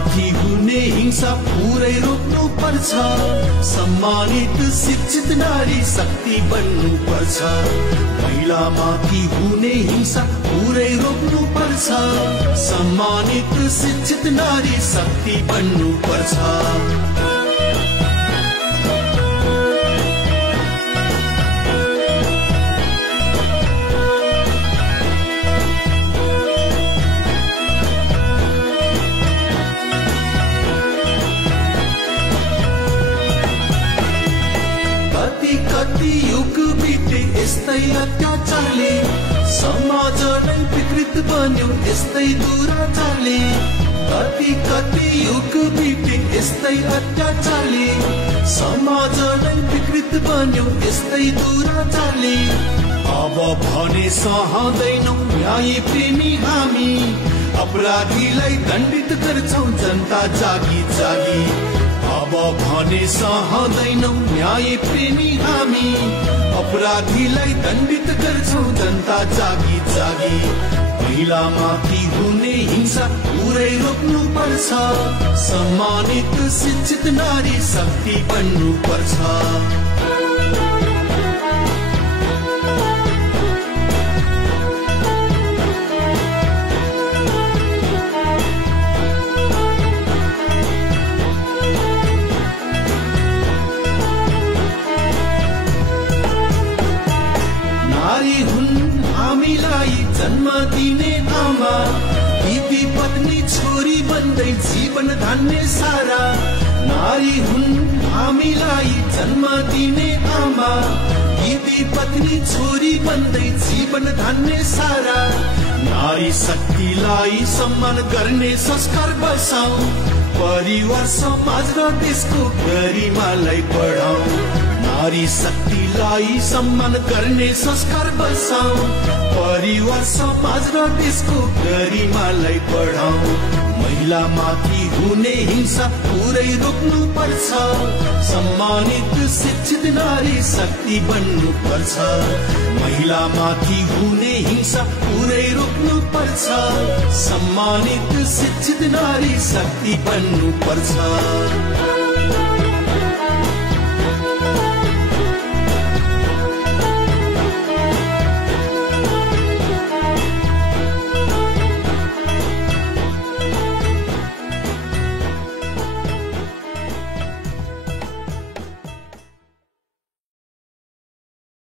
माथि हुने हिंसा पुरै रोक्नु पर्छ। सम्मानित शिक्षित नारी शक्ति बन्नु पर्छ। महिला माथि हुने हिंसा पुरै रोक्नु पर्छ। सम्मानित शिक्षित नारी शक्ति बन्नु पर्छ। कति युग बिते यस्तै अत्याचारले, समाज नै विकृत बन्यो यस्तै दुराचारले। कति युग बिते यस्तै अत्याचारले, समाज नै विकृत बन्यो यस्तै दुराचारले। अब भने सहँदैनौ न्याय प्रेमी हामी, अपराधीलाई दण्डित गर्छौ जनता जागी जागी। अब भने सहँदैनौ न्याय प्रेमी हामी, अपराधीलाई दण्डित गर्छौ जनता जागी जागी। महिला माथि हुने हिंसा पुरै रोक्नु पर्छ। सम्मानित शिक्षित नारी शक्ति बन्नु पर्छ। नारी हुन् हामीलाई जन्म दिने आमा, दिदी पत्नी छोरी बन्दै जीवन धान्ने सारा। नारी हुन् हामीलाई जन्म दिने आमा, दिदी पत्नी छोरी बन्दै जीवन धान्ने सारा। नारी शक्तिलाई सम्मान गर्ने संस्कार बसाऊ, परिवार समाज र देशको गरिमालाई बढाऊ। नारी शक्तिलाई सम्मान गर्ने संस्कार बसाऊ, परिवार समाज र देशको गरिमालाई बढाऊ। महिला माथि हुने हिंसा पुरै रोक्नु पर्छ। सम्मानित शिक्षित नारी शक्ति बन्नु पर्छ। महिला माथि हुने हिंसा पुरै रोक्नु पर्छ। सम्मानित शिक्षित नारी शक्ति बन्नु पर्छ।